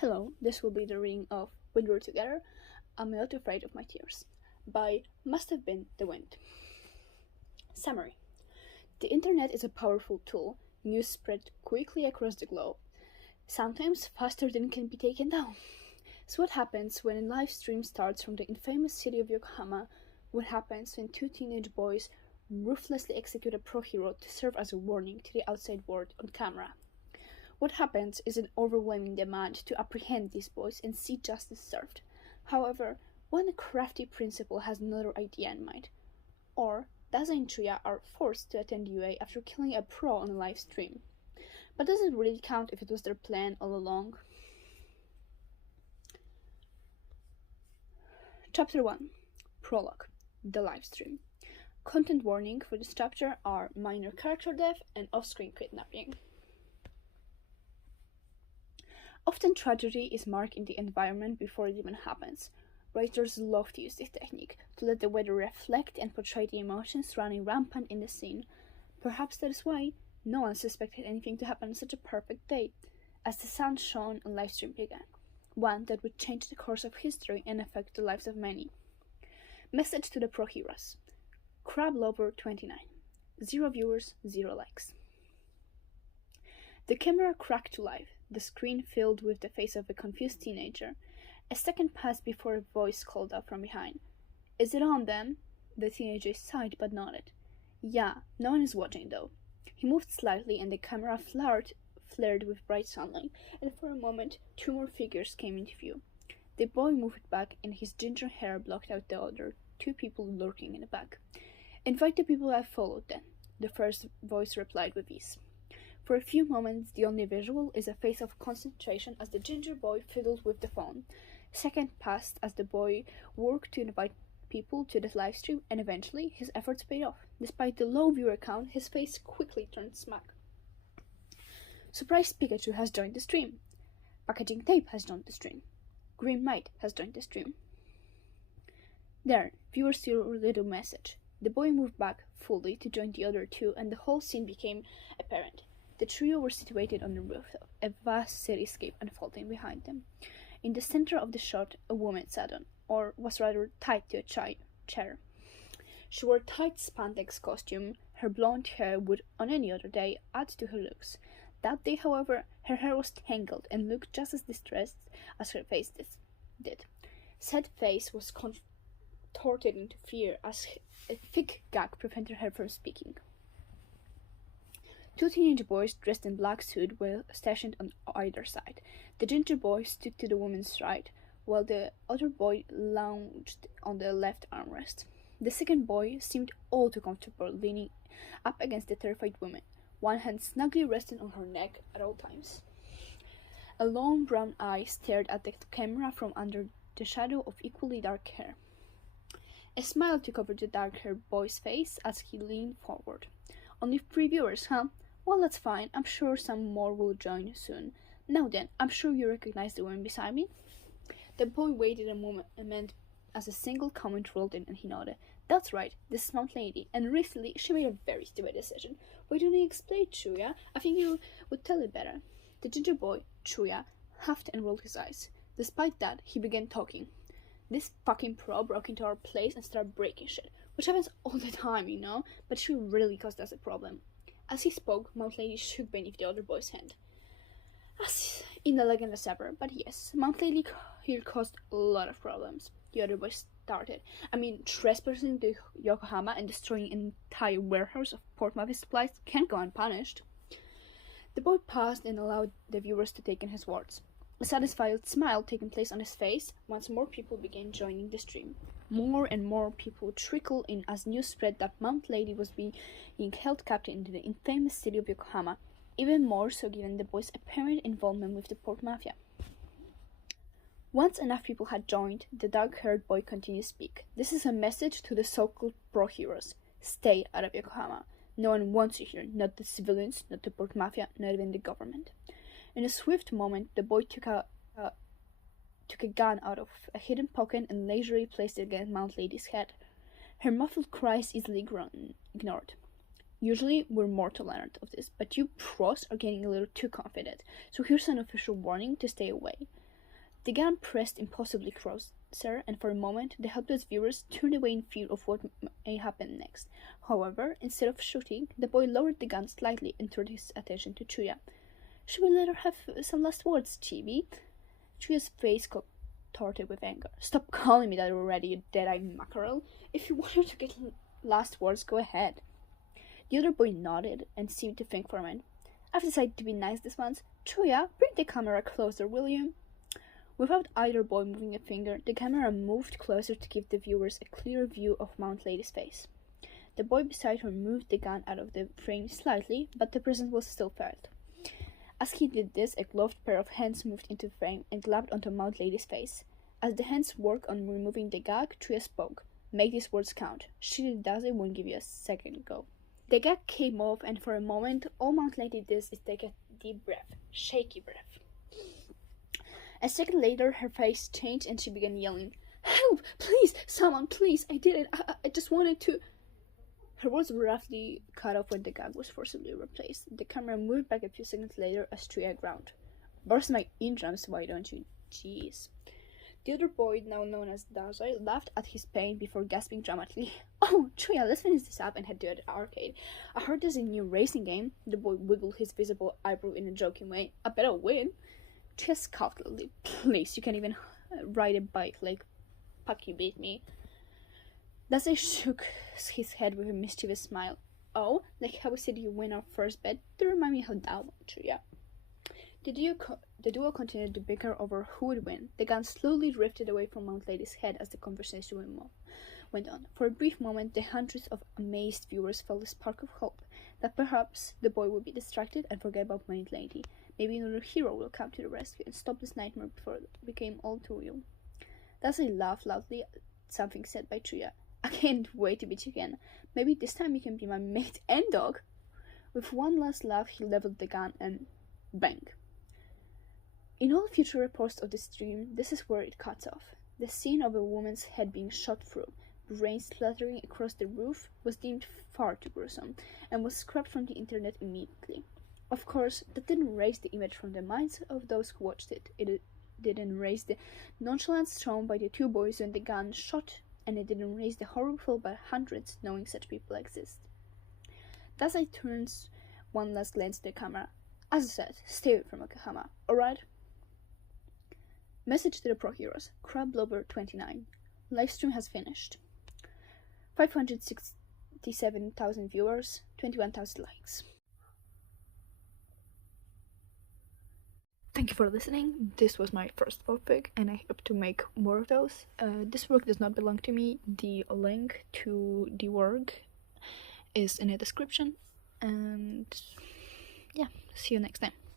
Hello, this will be the reading of When We're Together, I'm Not Afraid of My Tears, by Must Have Been the Wind. Summary. The internet is a powerful tool. News spread quickly across the globe, sometimes faster than it can be taken down. So what happens when a live stream starts from the infamous city of Yokohama? What happens when two teenage boys ruthlessly execute a pro-hero to serve as a warning to the outside world on camera? What happens is an overwhelming demand to apprehend these boys and see justice served. However, one crafty principal has another idea in mind. Or, Dazai and Chuuya are forced to attend UA after killing a pro on a live stream. But does it really count if it was their plan all along? Chapter 1. Prologue. The live stream. Content warning for this chapter are minor character death and off-screen kidnapping. Often tragedy is marked in the environment before it even happens. Writers love to use this technique to let the weather reflect and portray the emotions running rampant in the scene. Perhaps that is why no one suspected anything to happen on such a perfect day, as the sun shone on livestream began, one that would change the course of history and affect the lives of many. Message to the pro heroes. Crab Lover 29. 0 viewers, 0 likes. The camera cracked to life, the screen filled with the face of a confused teenager. A second passed before a voice called out from behind. "Is it on then?" The teenager sighed but nodded. "Yeah, no one is watching though." He moved slightly and the camera flared with bright sunlight, and for a moment 2 more figures came into view. The boy moved back and his ginger hair blocked out the other 2 people lurking in the back. "Invite the people I followed then," the first voice replied with ease. For a few moments, the only visual is a face of concentration as the ginger boy fiddled with the phone. Second passed as the boy worked to invite people to the live stream, and eventually his efforts paid off. Despite the low viewer count, his face quickly turned smack. Surprise Pikachu has joined the stream. Packaging Tape has joined the stream. Green Might has joined the stream. There, viewers see a little message. The boy moved back fully to join the other 2, and the whole scene became apparent. The trio were situated on the rooftop, a vast cityscape unfolding behind them. In the center of the shot, a woman sat on, or was rather tied to a chair. She wore a tight spandex costume. Her blonde hair would, on any other day, add to her looks. That day, however, her hair was tangled and looked just as distressed as her face did. Said face was contorted into fear as a thick gag prevented her from speaking. 2 teenage boys dressed in black suits were stationed on either side. The ginger boy stood to the woman's right, while the other boy lounged on the left armrest. The second boy seemed all too comfortable leaning up against the terrified woman, one hand snugly resting on her neck at all times. A long brown eye stared at the camera from under the shadow of equally dark hair. A smile took over the dark-haired boy's face as he leaned forward. "Only 3 viewers, huh? Well, that's fine. I'm sure some more will join soon. Now then, I'm sure you recognize the woman beside me?" The boy waited a moment as a single comment rolled in, and he nodded. "That's right, this smart lady, and recently she made a very stupid decision. Why don't you explain, Chuuya? I think you would tell it better." The ginger boy, Chuuya, huffed and rolled his eyes. Despite that, he began talking. "This fucking pro broke into our place and started breaking shit, which happens all the time, you know, but she really caused us a problem." As he spoke, Mount Lady shook beneath the other boy's hand. As inelegant as ever, but yes, Mount Lady here caused a lot of problems. The other boy started. Trespassing to Yokohama and destroying an entire warehouse of Port Mafia supplies can't go unpunished. The boy paused and allowed the viewers to take in his words. A satisfied smile taking place on his face once more people began joining the stream. More and more people trickled in as news spread that Mount Lady was being held captive in the infamous city of Yokohama, even more so given the boy's apparent involvement with the Port Mafia. Once enough people had joined, the dark-haired boy continued to speak. "This is a message to the so-called pro-heroes. Stay out of Yokohama. No one wants you here, not the civilians, not the Port Mafia, not even the government." In a swift moment, the boy took a gun out of a hidden pocket and leisurely placed it against Mount Lady's head. Her muffled cries easily ignored. "Usually we're more tolerant of this, but you pros are getting a little too confident, so here's an official warning to stay away." The gun pressed impossibly closer, and for a moment the helpless viewers turned away in fear of what may happen next. However, instead of shooting, the boy lowered the gun slightly and turned his attention to Chuuya. "Should we let her have some last words, Chibi?" Chuuya's face contorted with anger. "Stop calling me that already, you dead-eyed mackerel. If you want her to get last words, go ahead." The other boy nodded and seemed to think for a minute. "I've decided to be nice this once. Chuuya, bring the camera closer, will you?" Without either boy moving a finger, the camera moved closer to give the viewers a clear view of Mount Lady's face. The boy beside her moved the gun out of the frame slightly, but the presence was still felt. As he did this, a gloved pair of hands moved into the frame and grabbed onto Mount Lady's face. As the hands worked on removing the gag, Chuuya spoke. "Make these words count. Shitty Dazai won't give you a second go." The gag came off, and for a moment, all Mount Lady did is take a deep breath. Shaky breath. A second later, her face changed and she began yelling, "Help! Please! Someone, please! I did it! I just wanted to..." Her words were roughly cut off when the gag was forcibly replaced. The camera moved back a few seconds later as Chuuya ground. "Burst my eardrums, why don't you? Jeez." The other boy, now known as Dazai, laughed at his pain before gasping dramatically. "Oh, Chuuya, let's finish this up and head to the arcade. I heard there's a new racing game." The boy wiggled his visible eyebrow in a joking way. "I bet I'll win." Chuuya scoffed loudly. "Please, you can't even ride a bike, like, fuck you beat me." Dazai shook his head with a mischievous smile. "Oh, like how we said you win our first bet? Don't remind me how that went, Chuuya." The duo continued to bicker over who would win. The gun slowly drifted away from Mount Lady's head as the conversation went on. For a brief moment, the hundreds of amazed viewers felt a spark of hope that perhaps the boy would be distracted and forget about Mount Lady. Maybe another hero will come to the rescue and stop this nightmare before it became all too real. Dazai laughed loudly at something said by Chuuya. "I can't wait to beat you again. Maybe this time you can be my mate and dog." With one last laugh, he leveled the gun and bang. In all future reports of the stream, this is where it cuts off. The scene of a woman's head being shot through, brains splattering across the roof, was deemed far too gruesome, and was scrubbed from the internet immediately. Of course, that didn't erase the image from the minds of those who watched it. It didn't erase the nonchalance shown by the two boys when the gun shot, and it didn't erase the horror felt by hundreds knowing such people exist. Dazai turns one last glance at the camera. "As I said, stay away from Yokohama, alright?" Message to the Pro Heroes. Crablover29. Livestream has finished. 567,000 viewers, 21,000 likes. Thank you for listening. This was my first PODFIC, and I hope to make more of those. This work does not belong to me. The link to the work is in the description. And yeah, see you next time.